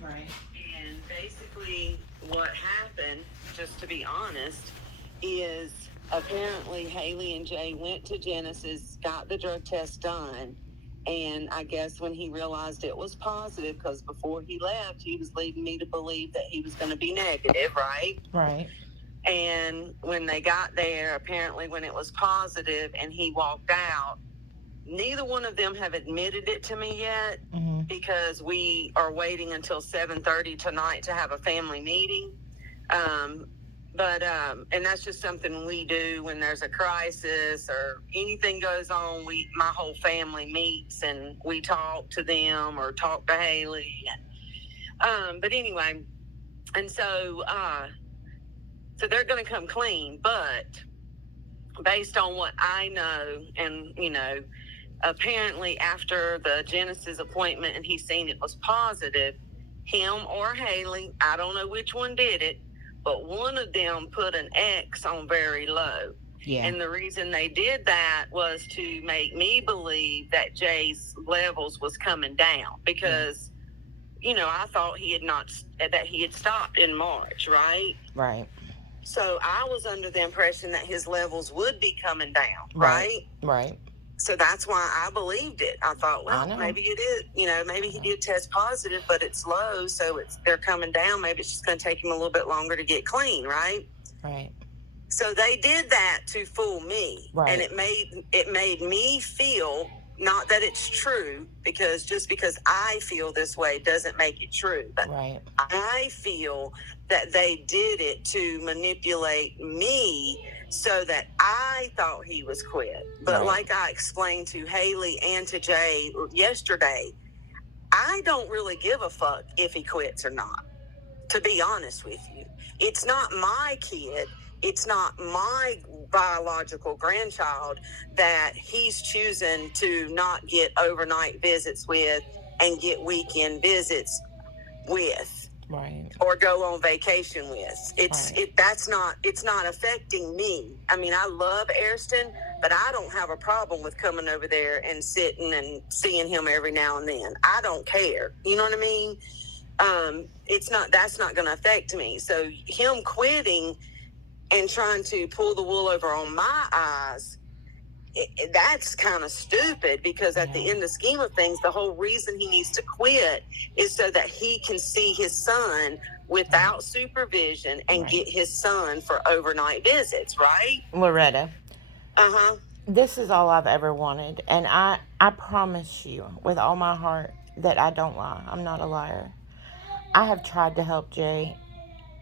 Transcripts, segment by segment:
Right. And basically, what happened, just to be honest, is apparently Haley and Jay went to Genesis, got the drug test done. And I guess when he realized it was positive, because before he left, he was leading me to believe that he was going to be negative, right? Right. And when they got there, apparently when it was positive and he walked out, neither one of them have admitted it to me yet, because we are waiting until 7:30 tonight to have a family meeting. Um, and that's just something we do when there's a crisis or anything goes on. My whole family meets and we talk to them or talk to Haley. But anyway, and so they're going to come clean, but based on what I know, and apparently after the Genesis appointment and he seen it was positive, him or Haley, I don't know which one did it, but one of them put an X on very low. Yeah. And the reason they did that was to make me believe that Jay's levels was coming down, because I thought that he had stopped in March, right? Right. So I was under the impression that his levels would be coming down, right? Right. So that's why I believed it. I thought, well, maybe it is, maybe he did test positive, but it's low, so they're coming down. Maybe it's just going to take him a little bit longer to get clean, right? Right. So they did that to fool me, Right. and it made me feel, not that it's true, because just because I feel this way doesn't make it true. But Right. I feel that they did it to manipulate me so that I thought he was quit. But like I explained to Haley and to Jay yesterday, I don't really give a fuck if he quits or not, to be honest with you. It's not my kid. It's not my biological grandchild that he's choosing to not get overnight visits with and get weekend visits with. Right. Or go on vacation with. It's not affecting me. I mean, I love Ariston, but I don't have a problem with coming over there and sitting and seeing him every now and then. I don't care. You know what I mean? That's not going to affect me. So him quitting and trying to pull the wool over on my eyes, that's kind of stupid, because at the end of scheme of things, the whole reason he needs to quit is so that he can see his son without supervision and get his son for overnight visits, right? Loretta, Uh-huh. this is all I've ever wanted, and I promise you with all my heart that I don't lie. I'm not a liar. I have tried to help Jay,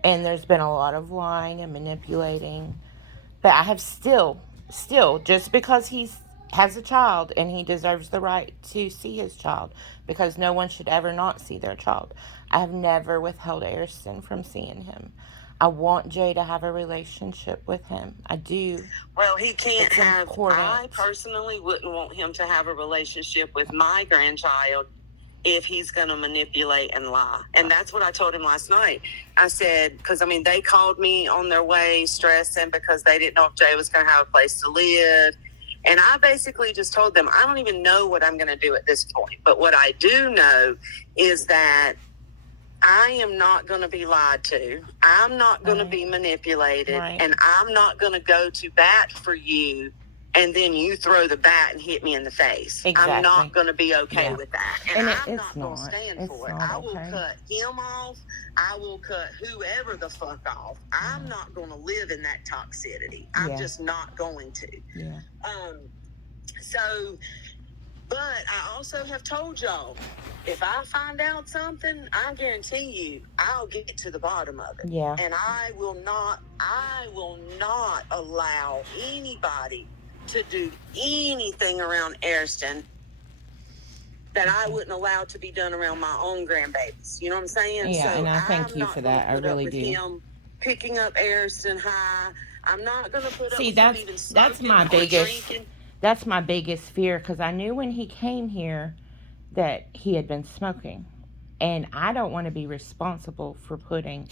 and there's been a lot of lying and manipulating, but I have still, just because he has a child and he deserves the right to see his child, because no one should ever not see their child, I have never withheld Ariston from seeing him. I want Jay to have a relationship with him. I do. Well, he can't It's have. important. I personally wouldn't want him to have a relationship with my grandchild if he's going to manipulate and lie. And that's what I told him last night. I said, because they called me on their way stressing because they didn't know if Jay was going to have a place to live. And I basically just told them, I don't even know what I'm going to do at this point. But what I do know is that I am not going to be lied to. I'm not going to be manipulated. And I'm not going to go to bat for you and then you throw the bat and hit me in the face. Exactly. I'm not going to be okay with that. And I'm it's not going to stand for it. I will cut him off. I will cut whoever the fuck off. I'm not going to live in that toxicity. I'm just not going to. Yeah. But I also have told y'all, if I find out something, I guarantee you, I'll get to the bottom of it. Yeah. And I will not allow anybody to do anything around Ariston that I wouldn't allow to be done around my own grandbabies. You know what I'm saying? Yeah, so and I thank you for that. I really do. Him picking up Ariston high. I'm not going to put up with him even that's my biggest drinking. That's my biggest fear, because I knew when he came here that he had been smoking, and I don't want to be responsible for putting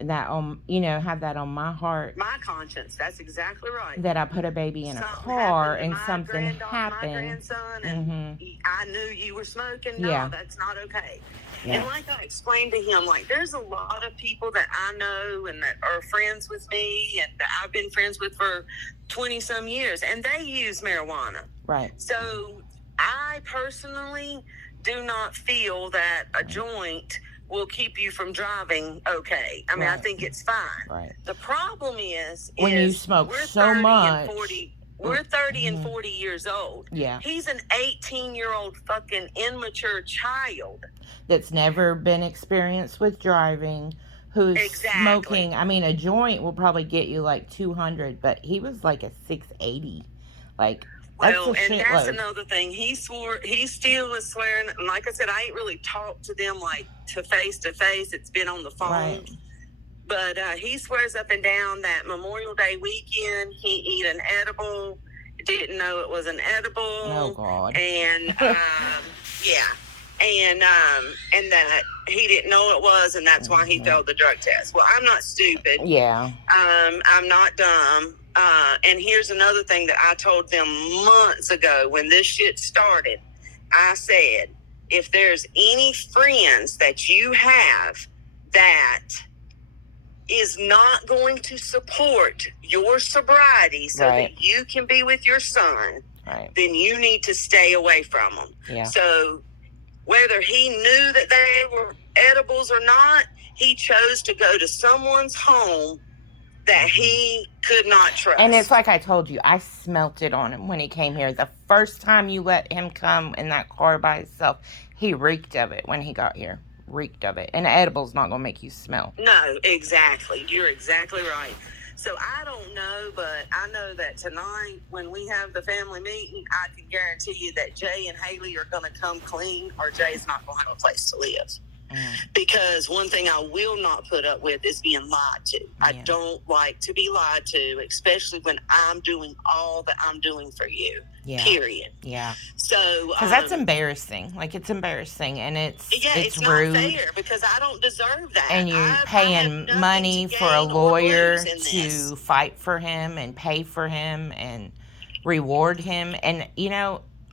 that have that on my heart. My conscience. That's exactly right. That I put a baby in a car and something happened. My grandson, and I knew you were smoking. No, Yeah. that's not okay. Yeah. And like I explained to him, like there's a lot of people that I know and that are friends with me and that I've been friends with for 20 some years, and they use marijuana. Right. So I personally do not feel that a joint will keep you from driving okay. I mean, right. I think it's fine. Right. The problem is when you smoke so much. We're 30 and 40 years old. Yeah. He's an 18-year-old fucking immature child. That's never been experienced with driving, who's smoking. I mean, a joint will probably get you like 200, but he was like a 680. Like, well, and that's another thing. He still is swearing. And like I said, I ain't really talked to them like to face. It's been on the phone. Right. But he swears up and down that Memorial Day weekend he eat an edible, didn't know it was an edible. Oh, God. And, yeah. And that he didn't know it was, and that's why he failed the drug test. Well, I'm not stupid. Yeah. I'm not dumb. And here's another thing that I told them months ago when this shit started. I said, if there's any friends that you have that is not going to support your sobriety so that you can be with your son, then you need to stay away from them. Yeah. So whether he knew that they were edibles or not, he chose to go to someone's home that he could not trust. And it's like I told you, I smelt it on him when he came here. The first time you let him come in that car by himself, he reeked of it when he got here. Reeked of it. And edible's not going to make you smell. No, exactly. You're exactly right. So I don't know, but I know that tonight when we have the family meeting, I can guarantee you that Jay and Haley are going to come clean, or Jay's not going to have a place to live. Because one thing I will not put up with is being lied to. I don't like to be lied to, especially when I'm doing all that I'm doing for you. Yeah. Period. Yeah. So because that's embarrassing. Like, it's embarrassing, and it's rude. Not fair because I don't deserve that. And you're paying money for a lawyer to fight for him and pay for him and reward him. And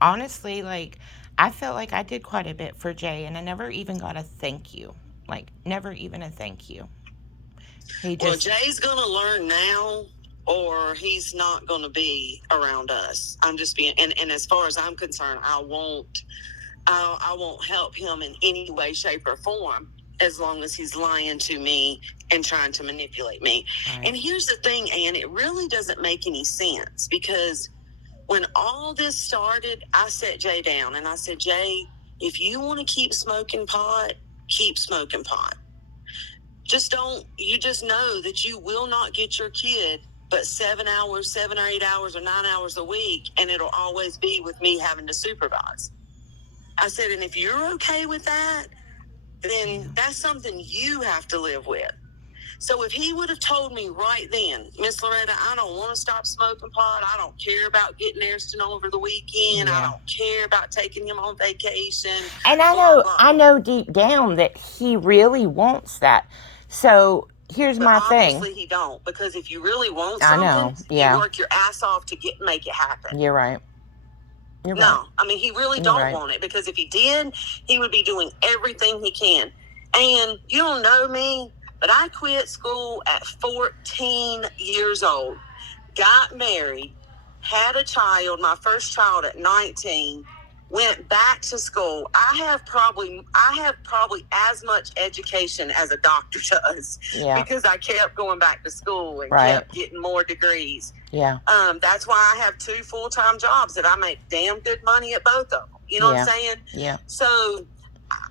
honestly, like, I felt like I did quite a bit for Jay, and I never even got a thank you. Like, never even a thank you. Well, Jay's going to learn now, or he's not going to be around us. I'm just being, and as far as I'm concerned, I won't help him in any way, shape, or form as long as he's lying to me and trying to manipulate me. Right. And here's the thing, Ann, it really doesn't make any sense because when all this started, I sat Jay down and I said, Jay, if you want to keep smoking pot, keep smoking pot. You just know that you will not get your kid but 7 or 8 hours or 9 hours a week, and it'll always be with me having to supervise. I said, and if you're okay with that, then that's something you have to live with. So if he would have told me right then, Miss Loretta, I don't want to stop smoking pot. I don't care about getting Ariston over the weekend. I don't care about taking him on vacation. And I know deep down that he really wants that. So here's my thing. Obviously he don't, because if you really want something, you work your ass off to make it happen. You're right. No, I mean, he really don't want it, because if he did, he would be doing everything he can. And you don't know me, but I quit school at 14 years old, got married, had a child, my first child at 19, went back to school. I have probably as much education as a doctor does, because I kept going back to school and kept getting more degrees. Yeah. That's why I have 2 full-time jobs that I make damn good money at both of them. You know what I'm saying? Yeah. So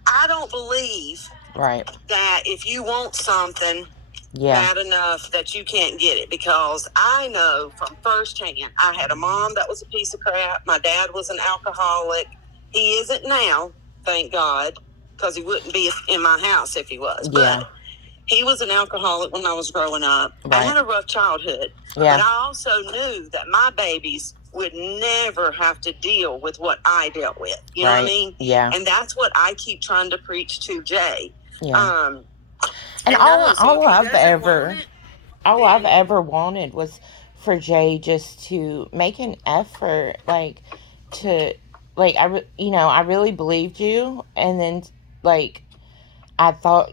I don't believe that if you want something bad enough that you can't get it, because I know from firsthand, I had a mom that was a piece of crap. My dad was an alcoholic. He isn't now, thank God, because he wouldn't be in my house if he was. Yeah. But he was an alcoholic when I was growing up. I had a rough childhood. Yeah. But I also knew that my babies would never have to deal with what I dealt with. You know what I mean? Yeah. And that's what I keep trying to preach to Jay. Yeah. And no, so if he I've doesn't want ever, it, all I've then ever wanted was for Jay just to make an effort, like to, like I really believed you, and then like I thought,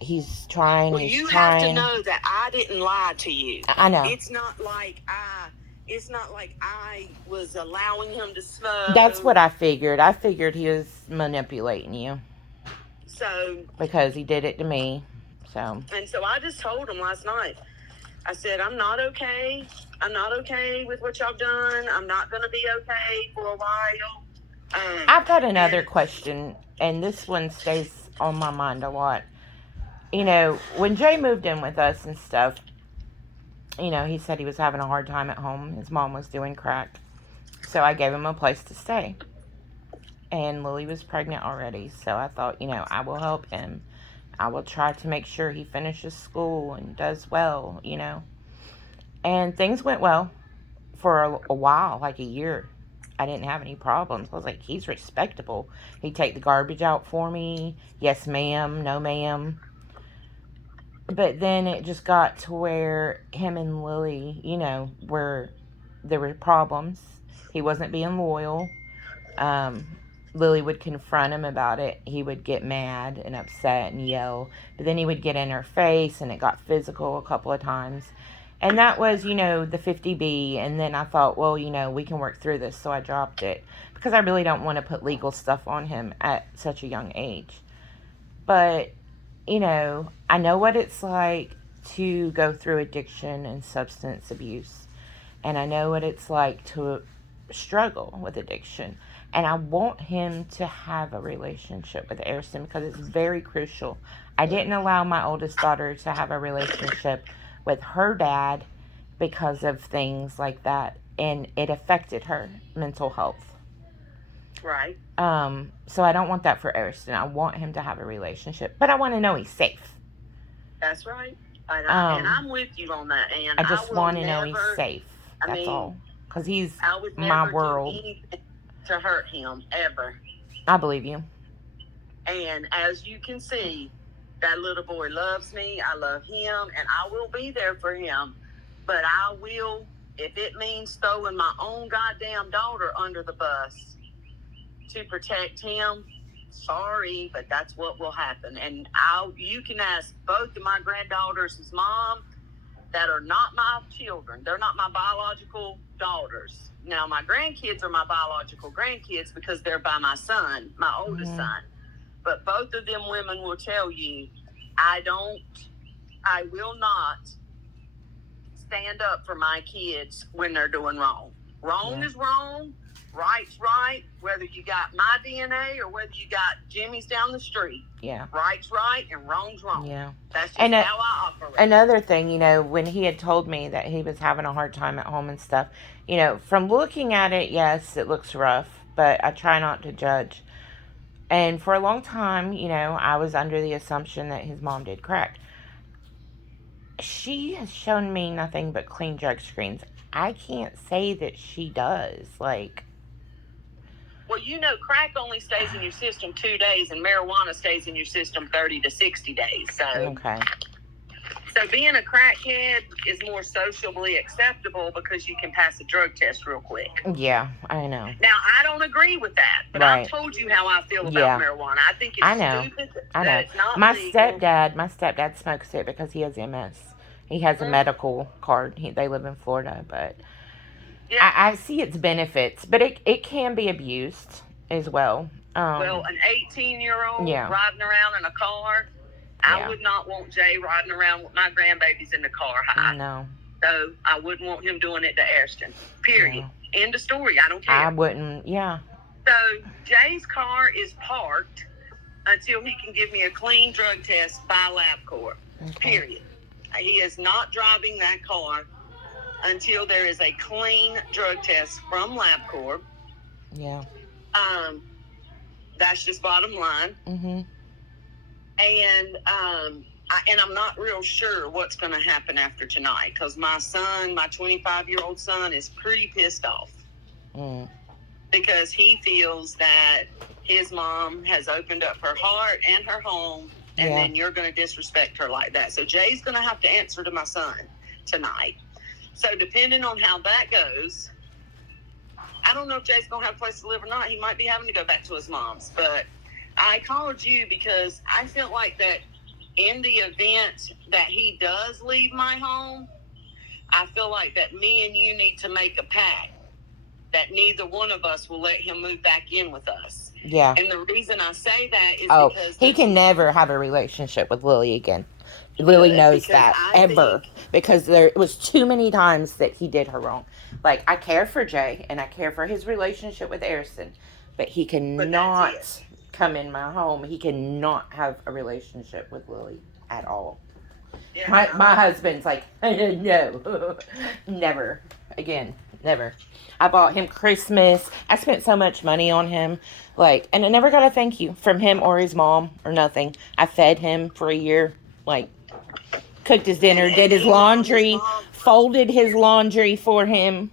he's trying, well, he's you have to trying. know that I didn't lie to you. I know. It's not like I was allowing him to smoke. That's what I figured. I figured he was manipulating you. So because he did it to me. So I just told him last night. I said, I'm not okay. I'm not okay with what y'all done. I'm not going to be okay for a while. I've got another question, and this one stays on my mind a lot. When Jay moved in with us and stuff, he said he was having a hard time at home. His mom was doing crack. So I gave him a place to stay. And Lily was pregnant already. So I thought, I will help him. I will try to make sure he finishes school and does well, And things went well for a while, like a year. I didn't have any problems. I was like, he's respectable. He'd take the garbage out for me. Yes, ma'am. No, ma'am. But then it just got to where him and Lily, there were problems. He wasn't being loyal. Lily would confront him about it. He would get mad and upset and yell. But then he would get in her face, and it got physical a couple of times. And that was, the 50B. And then I thought, well, we can work through this. So I dropped it because I really don't want to put legal stuff on him at such a young age. But, I know what it's like to go through addiction and substance abuse. And I know what it's like to struggle with addiction. And I want him to have a relationship with Ariston because it's very crucial. I didn't allow my oldest daughter to have a relationship with her dad because of things like that. And it affected her mental health. Right. So I don't want that for Ariston. I want him to have a relationship. But I want to know he's safe. That's right. And I'm with you on that, Ann. I just want to know he's safe. That's all. Because he's my world. Do anything to hurt him, ever. I believe you. And as you can see, that little boy loves me. I love him. And I will be there for him. But I will, if it means throwing my own goddamn daughter under the bus to protect him, sorry, but that's what will happen. And you can ask both of my granddaughters' mom that are not my children. They're not my biological daughters. Now, my grandkids are my biological grandkids because they're by my son, my oldest son. But both of them women will tell you, I will not stand up for my kids when they're doing wrong. Wrong is wrong. Right's right, whether you got my DNA or whether you got Jimmy's down the street. Yeah. Right's right and wrong's wrong. Yeah. That's just how I operate. Another thing, when he had told me that he was having a hard time at home and stuff, from looking at it, yes, it looks rough, but I try not to judge. And for a long time, I was under the assumption that his mom did crack. She has shown me nothing but clean drug screens. I can't say that she does. Well, crack only stays in your system 2 days, and marijuana stays in your system 30 to 60 days. So, okay. So being a crackhead is more sociably acceptable because you can pass a drug test real quick. Yeah, I know. Now, I don't agree with that, but I've told you how I feel about marijuana. I think it's stupid that it's not my legal. stepdad smokes it because he has MS. He has a medical card. They live in Florida, but yeah. I see its benefits, but it can be abused as well. Well, an 18-year-old riding around in a car, I would not want Jay riding around with my grandbabies in the car. No. So I wouldn't want him doing it to Ariston. Period. No. End of story. I don't care. I wouldn't. Yeah. So Jay's car is parked until he can give me a clean drug test by LabCorp. Okay. Period. He is not driving that car until there is a clean drug test from LabCorp. Yeah. That's just bottom line. Mm-hmm. And I'm not real sure what's going to happen after tonight because my son, my 25-year-old son, is pretty pissed off because he feels that his mom has opened up her heart and her home and Yeah. then you're going to disrespect her like that. So Jay's going to have to answer to my son tonight. So depending on how that goes, I don't know if Jay's going to have a place to live or not. He might be having to go back to his mom's. But I called you because I feel like that in the event that he does leave my home, I feel like that me and you need to make a pact that neither one of us will let him move back in with us. Yeah. And the reason I say that is because he can never have a relationship with Lily again. Lily knows that, ever. Because there was too many times that he did her wrong. Like, I care for Jay, and I care for his relationship with Ariston, but he cannot come in my home. He cannot have a relationship with Lily at all. Yeah, my husband's like, no, never again, never. I bought him Christmas. I spent so much money on him, like, and I never got a thank you from him or his mom or nothing. I fed him for a year, like, cooked his dinner, did his laundry, folded his laundry for him.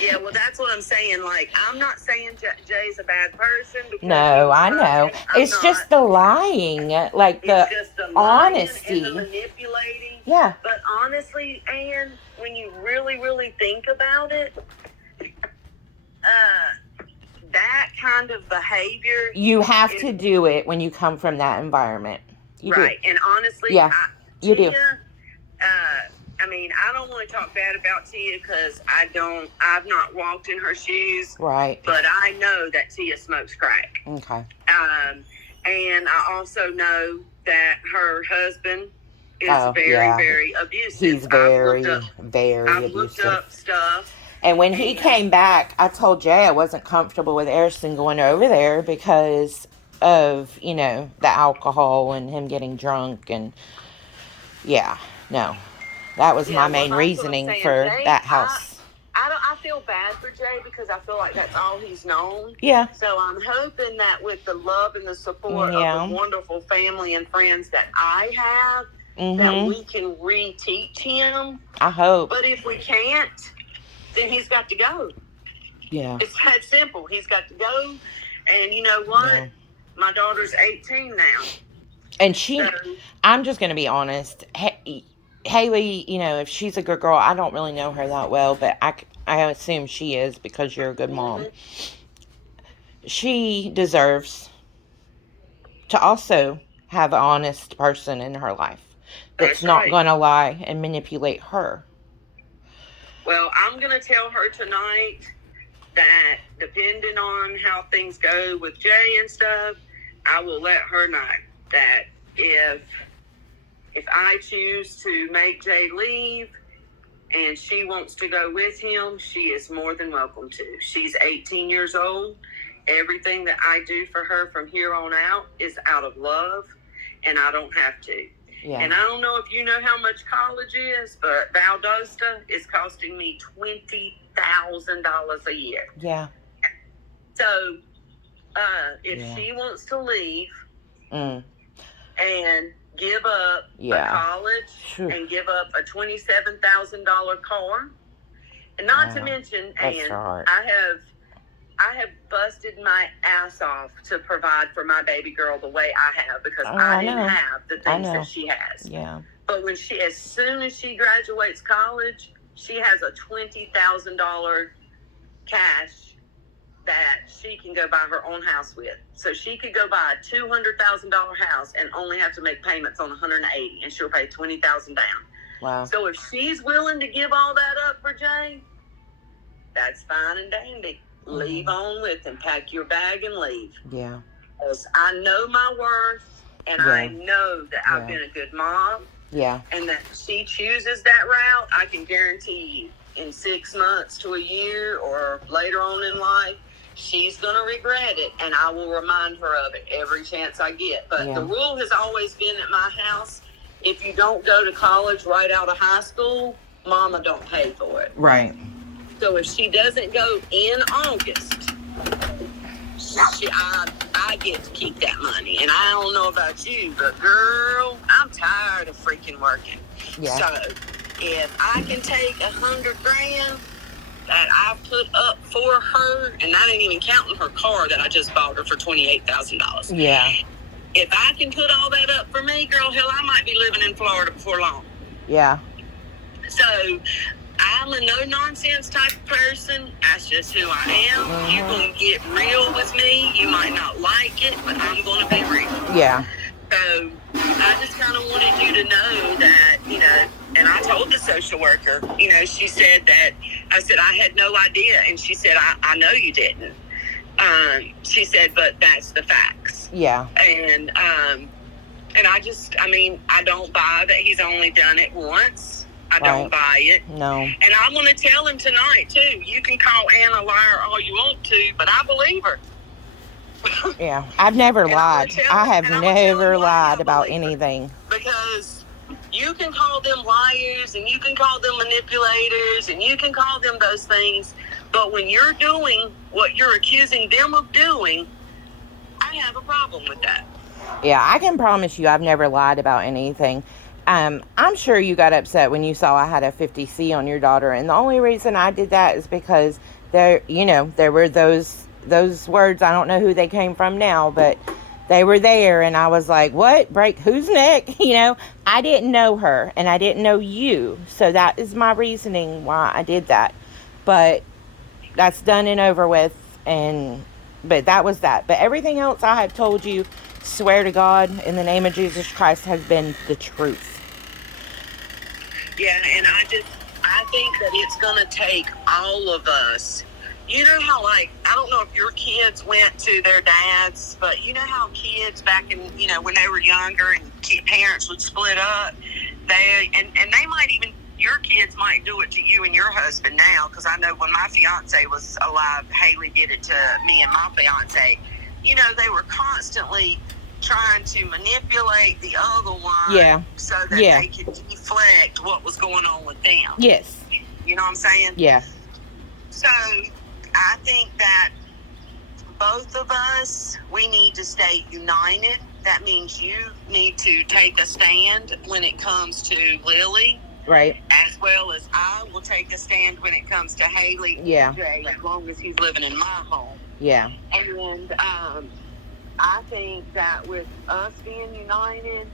Yeah, well, that's what I'm saying. Like, I'm not saying Jay's a bad person. No, I know. It's just the lying, like the honesty. And the manipulating. Yeah. But honestly, Ann, when you really, really think about it, that kind of behavior. You have to do it when you come from that environment. You right. do. And honestly, yeah, you do. I mean, I don't want to talk bad about Tia because I've not walked in her shoes. Right. But I know that Tia smokes crack. Okay. And I also know that her husband is very abusive. He's very abusive. I've looked up stuff. And when he came back, I told Jay I wasn't comfortable with Ariston going over there because of, you know, the alcohol and him getting drunk. And, yeah, no. That was my main reasoning for Jay, that house. I feel bad for Jay because I feel like that's all he's known. Yeah. So I'm hoping that with the love and the support of the wonderful family and friends that I have, that we can reteach him. I hope. But if we can't, then he's got to go. Yeah. It's that simple. He's got to go. And you know what? Yeah. My daughter's 18 now. And I'm just going to be honest. Haley, you know, if she's a good girl, I don't really know her that well, but I assume she is because you're a good mom. She deserves to also have an honest person in her life that's not going to lie and manipulate her. Well, I'm going to tell her tonight that depending on how things go with Jay and stuff, I will let her know that if I choose to make Jay leave and she wants to go with him, she is more than welcome to. She's 18 years old. Everything that I do for her from here on out is out of love, and I don't have to. Yeah. And I don't know if you know how much college is, but Valdosta is costing me $20,000 a year. Yeah. So if she wants to leave and give up a college and give up a $27,000 car, and not to mention, and I have busted my ass off to provide for my baby girl the way I have because I didn't have the things that she has. Yeah. But as soon as she graduates college, she has a $20,000 cash that she can go buy her own house with. So she could go buy a $200,000 house and only have to make payments on $180,000, and she'll pay $20,000 down. Wow. So if she's willing to give all that up for Jay, that's fine and dandy. Leave on with him. Pack your bag and leave. Yeah. Because I know my worth, and I know that I've been a good mom. Yeah. And that if she chooses that route, I can guarantee you in 6 months to a year or later on in life, she's going to regret it, and I will remind her of it every chance I get. But the rule has always been at my house, if you don't go to college right out of high school, Mama don't pay for it. Right. So if she doesn't go in August, I get to keep that money. And I don't know about you, but girl, I'm tired of freaking working. Yeah. So if I can take $100,000 that I put up for her, and that ain't even counting her car that I just bought her for $28,000. Yeah. if I can put all that up for me, girl, hell, I might be living in Florida before long. Yeah. So I'm a no-nonsense type of person. That's just who I am. Mm-hmm. You're going to get real with me. You might not like it, but I'm going to be real. Yeah. So I just kind of wanted you to know that, you know, and I told the social worker, you know, she said that, I said, I had no idea. And she said, I know you didn't. She said, but that's the facts. Yeah. And I mean, I don't buy that he's only done it once. I don't buy it. No. And I'm going to tell him tonight, too. You can call Ann a liar all you want to, but I believe her. Yeah. I've never lied. I have never lied about anything. Because you can call them liars, and you can call them manipulators, and you can call them those things. But when you're doing what you're accusing them of doing, I have a problem with that. Yeah, I can promise you I've never lied about anything. I'm sure you got upset when you saw I had a 50C on your daughter, and the only reason I did that is because there were those words. I don't know who they came from now, but they were there, and I was like, what? Break whose neck? You know, I didn't know her, and I didn't know you, so that is my reasoning why I did that. But that's done and over with, but that was that. But everything else I have told you, swear to God, in the name of Jesus Christ, has been the truth. Yeah, and I think that it's going to take all of us. You know how, like, I don't know if your kids went to their dads, but you know how kids back in, you know, when they were younger and parents would split up, and they might even, your kids might do it to you and your husband now, because I know when my fiance was alive, Haley did it to me and my fiance. You know, they were constantly trying to manipulate the other one so that they could deflect what was going on with them. Yes. You know what I'm saying? Yeah. So I think that both of us, we need to stay united. That means you need to take a stand when it comes to Lily. Right. As well as I will take a stand when it comes to Haley and Jay, as long as he's living in my home. Yeah. And I think that with us being united,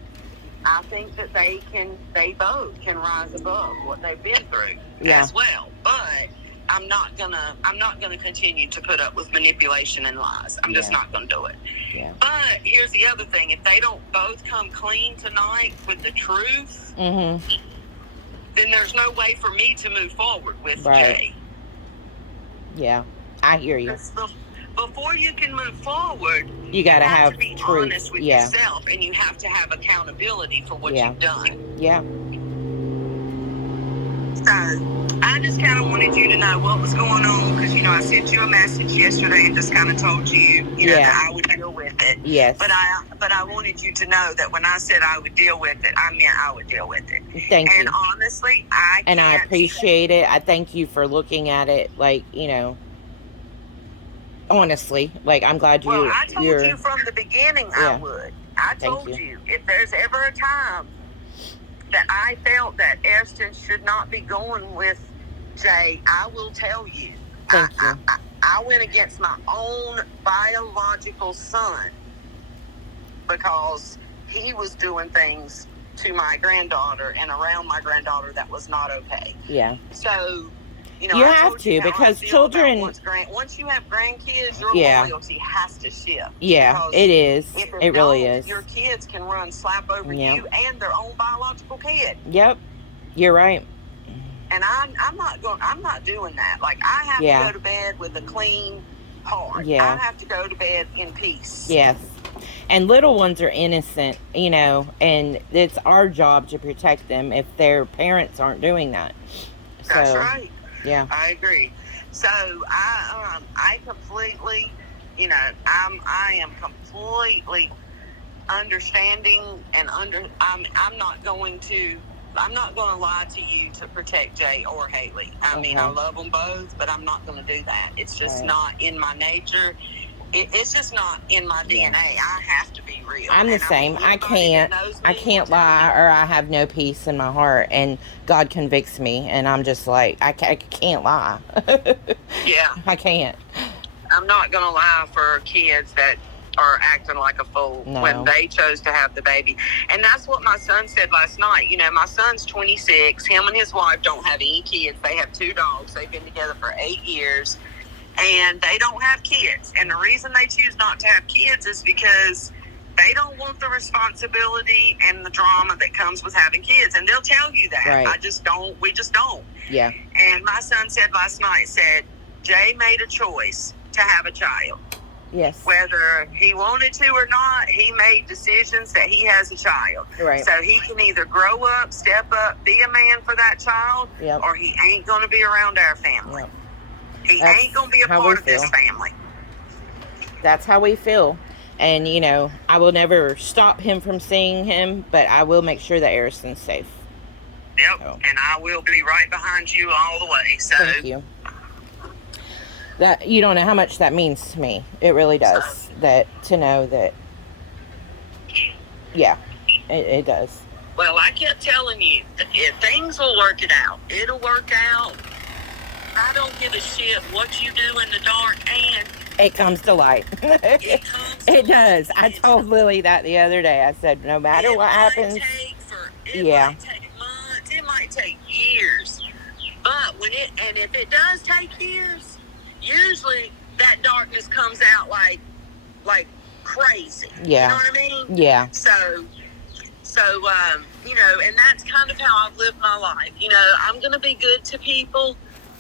I think that they both can rise above what they've been through as well. But I'm not gonna continue to put up with manipulation and lies. I'm just not gonna do it. Yeah. But here's the other thing: if they don't both come clean tonight with the truth, then there's no way for me to move forward with Jay. Yeah, I hear you. Before you can move forward, you gotta have to be truth. Honest with yourself, and you have to have accountability for what you've done. Yeah. So I just kind of wanted you to know what was going on, because you know I sent you a message yesterday and just kind of told you, you know, that I would deal with it. Yes. But I wanted you to know that when I said I would deal with it, I meant I would deal with it. Thank you. And honestly, I appreciate it. I thank you for looking at it, like, you know. Honestly, like, I'm glad you. Well, I told you from the beginning I would. I told you if there's ever a time that I felt that Airsten should not be going with Jay, I will tell you. Thank you. I went against my own biological son because he was doing things to my granddaughter and around my granddaughter that was not okay. Yeah. So, you know, you have to, because children. Once you have grandkids, your loyalty has to shift. Yeah, it is. It really is. Your kids can run slap over you and their own biological kid. Yep, you're right. And I'm not doing that. Like, I have to go to bed with a clean heart. Yeah. I have to go to bed in peace. Yes. And little ones are innocent, you know, and it's our job to protect them if their parents aren't doing that. That's right. Yeah, I agree. So I completely, you know, I am completely understanding and I'm not going to lie to you to protect Jay or Haley. I mean, I love them both, but I'm not going to do that. It's just not in my nature. It's just not in my DNA. I have to be real. I'm the same. I can't lie, or I have no peace in my heart, and God convicts me, and I'm just like, I can't lie. Yeah. I can't. I'm not going to lie for kids that are acting like a fool when they chose to have the baby. And that's what my son said last night. You know, my son's 26. Him and his wife don't have any kids. They have 2 dogs. They've been together for 8 years. And they don't have kids. And the reason they choose not to have kids is because they don't want the responsibility and the drama that comes with having kids. And they'll tell you that. Right. We just don't. Yeah. And my son said last night, Jay made a choice to have a child. Yes. Whether he wanted to or not, he made decisions that he has a child. Right. So he can either grow up, step up, be a man for that child, yep. or he ain't going to be around our family. Yep. He ain't going to be a part of this family. That's how we feel. And, you know, I will never stop him from seeing him, but I will make sure that Ariston's safe. Yep. So. And I will be right behind you all the way. So. Thank you. That, you don't know how much that means to me. It really does. That, to know that, yeah, it does. Well, I kept telling you, if things will work it out. It'll work out. I don't give a shit what you do in the dark, and it comes to light. It does. I told Lily that the other day. I said, no matter what happens, it might take months, it might take years. But if it does take years, usually that darkness comes out like crazy. Yeah. You know what I mean? Yeah. So you know, and that's kind of how I've lived my life. You know, I'm going to be good to people.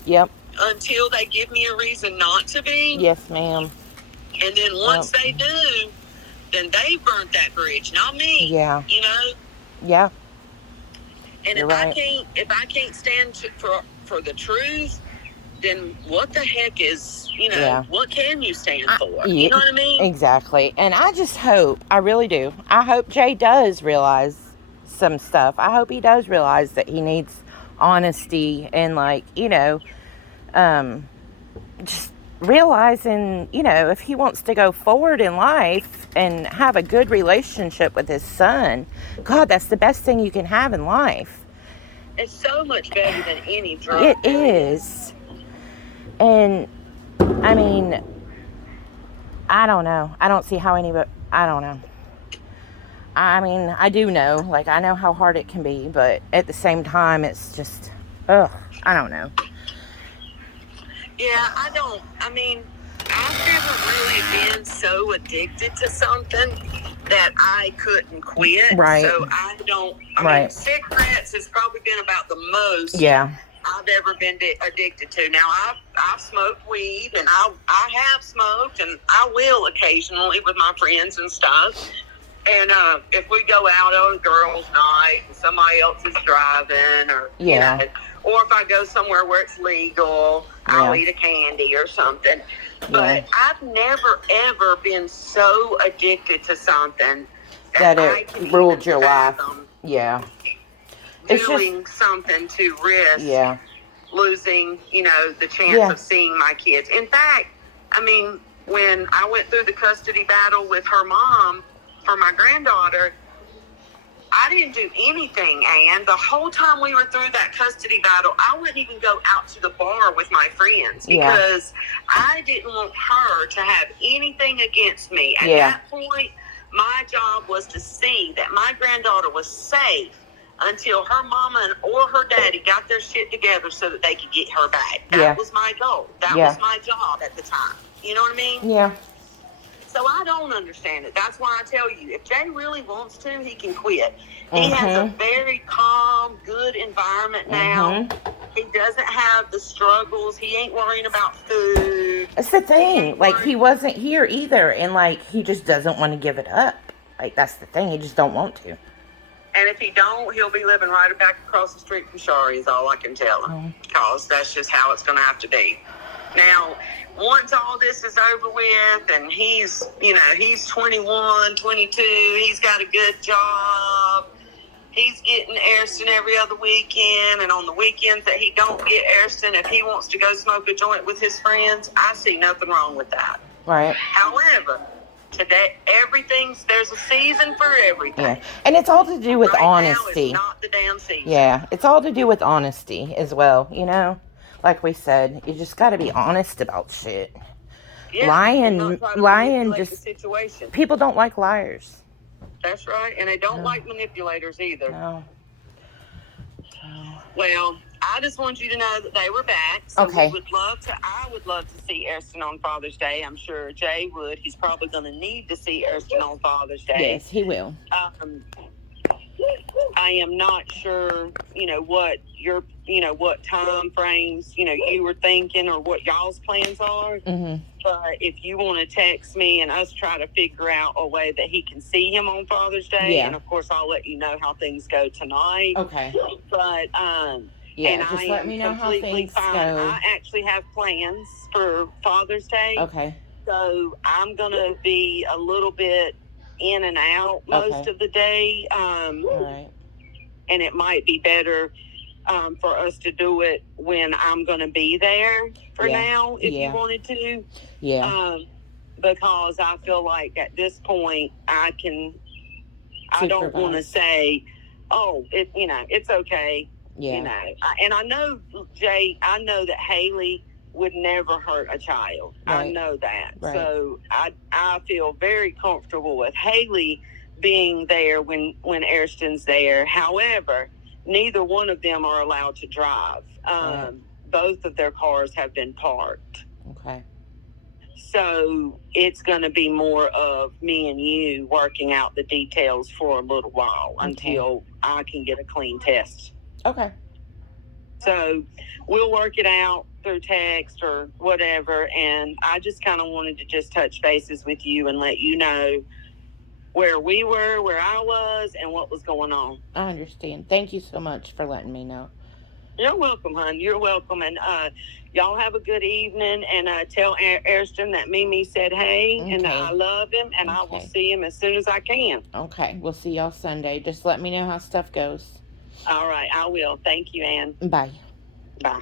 Yep. Until they give me a reason not to be. Yes, ma'am. And then once they do, then they burnt that bridge, not me. Yeah. You know? Yeah. And if I can't stand for the truth, then what the heck is, you know, what can you stand for? You know what I mean? Exactly. And I just hope, I really do, I hope Jay does realize some stuff. I hope he does realize that he needs honesty and, like, you know, just realizing, you know, if he wants to go forward in life and have a good relationship with his son, God, that's the best thing you can have in life. It's so much better than any drug. It is. And, I mean, I don't know. I don't see how anybody, I don't know. I mean, I do know, like, I know how hard it can be, but at the same time, it's just, ugh, I don't know. Yeah, I've never really been so addicted to something that I couldn't quit. Right. So I mean, cigarettes has probably been about the most I've ever been addicted to. Now, I've smoked weed, and I have smoked, and I will occasionally with my friends and stuff. And if we go out on girls' night and somebody else is driving, or you know, or if I go somewhere where it's legal, I'll eat a candy or something. But I've never, ever been so addicted to something that it ruled your life. Yeah. Doing something to risk losing, you know, the chance of seeing my kids. In fact, I mean, when I went through the custody battle with her mom for my granddaughter, I didn't do anything, and the whole time we were through that custody battle, I wouldn't even go out to the bar with my friends because I didn't want her to have anything against me. At that point, my job was to see that my granddaughter was safe until her mama or her daddy got their shit together so that they could get her back. That was my goal. That was my job at the time. You know what I mean? Yeah. So I don't understand it. That's why I tell you, if Jay really wants to, he can quit. He has a very calm, good environment now. He doesn't have the struggles. He ain't worrying about food. That's the thing. Like, he wasn't here either. And, like, he just doesn't want to give it up. Like, that's the thing. He just don't want to. And if he don't, he'll be living right back across the street from Shari is all I can tell him. Because that's just how it's going to have to be. Now, once all this is over with and he's 21, 22, he's got a good job, he's getting Ariston every other weekend, and on the weekends that he don't get Ariston, if he wants to go smoke a joint with his friends, I see nothing wrong with that. Right. However, today, there's a season for everything. Yeah. And it's all to do with honesty. Now is not the damn season. Yeah. It's all to do with honesty as well, you know? Like we said, you just got to be honest about shit. Yeah, Lying- and not try to lying manipulate just- the situation. People don't like liars. That's right, and they don't No. like manipulators either. No. So, Well, I just want you to know that they were back. So Okay. I would love to see Ariston on Father's Day. I'm sure Jay would. He's probably going to need to see Ariston on Father's Day. yes, he will. I am not sure, what time frames, you were thinking or what y'all's plans are. Mm-hmm. But if you want to text me and us try to figure out a way that he can see him on Father's Day, Yeah. and of course I'll let you know how things go tonight. Okay. But Yeah, and just I let am me know how completely things fine. go. I actually have plans for Father's Day. Okay. So I'm gonna be a little bit in and out most of the day. All right. And it might be better for us to do it when I'm going to be there for now, if you wanted to. Yeah. Because I feel like at this point, I don't want to say, oh, it's okay. Yeah. And I know, Jay, I know that Haley would never hurt a child. Right. I know that. Right. So I feel very comfortable with Haley being there when Ariston's there. However, neither one of them are allowed to drive. Right. Both of their cars have been parked. Okay. So it's going to be more of me and you working out the details for a little while until I can get a clean test. Okay. So we'll work it out through text or whatever. And I just kind of wanted to just touch bases with you and let you know where we were, where I was, and what was going on. I understand. Thank you so much for letting me know. You're welcome, hon. You're welcome. And y'all have a good evening. And tell Ariston that Mimi said hey, and that I love him, and I will see him as soon as I can. Okay. We'll see y'all Sunday. Just let me know how stuff goes. All right. I will. Thank you, Ann. Bye. Bye.